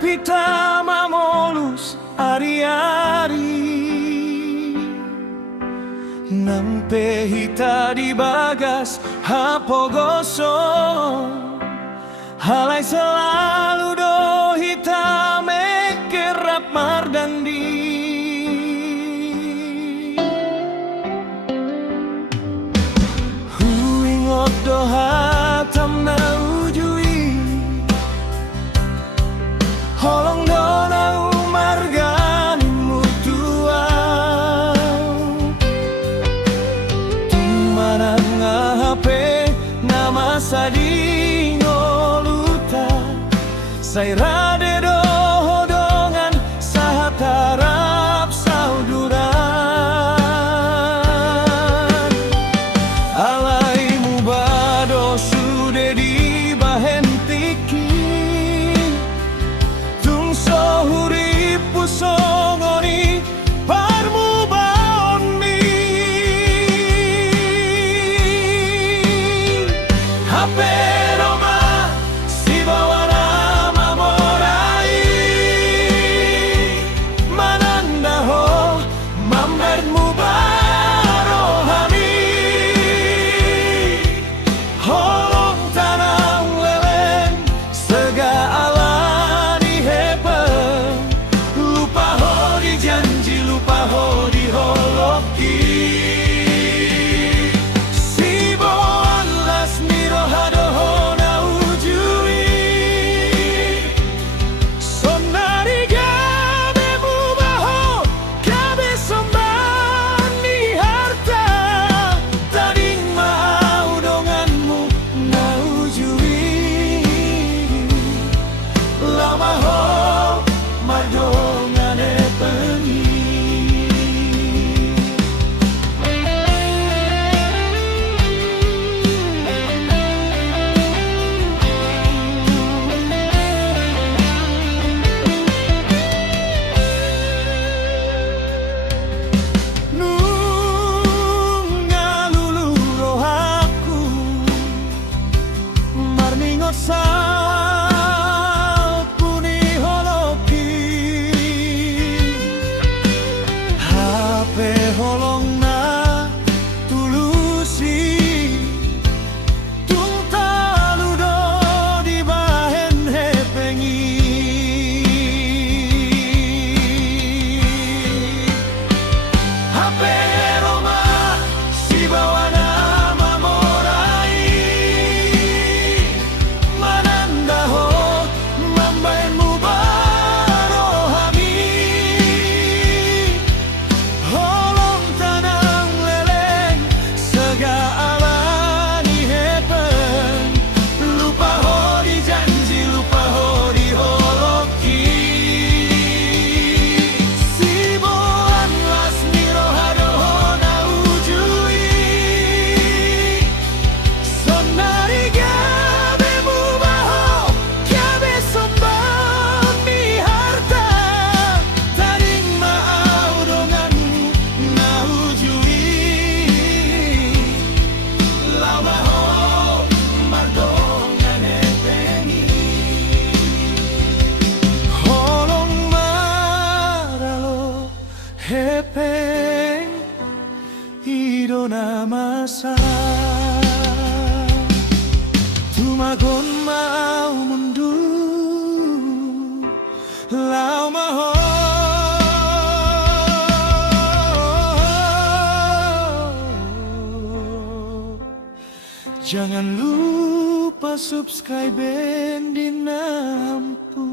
pita mamolus ari-ari, nampe hita di bagas hapo gosong, halai selalu do hita me kerap mardandi. Huingot do hatam na ujui, holong do na umargani mutuau, tumanang ngahape nama sadingo luta, sairade do hodongan sahatarap sauduran. Alaimu bado sude di bahentiki, tung sohuripu songoni parmu baonmi. Hape Roma si bawana mamorai, mananda ho mambermu barohami, holong tanang leleng sega alani hepen, lupa ho di janji, lupa ho di holoki. Salpuni holoki, hape holong na tulusi, tung taludo di bahen hepengi. Hape Roma si bawana hepeng idona masa, tumagon mau mundur lau maho. Jangan lupa subscribe di Nampu.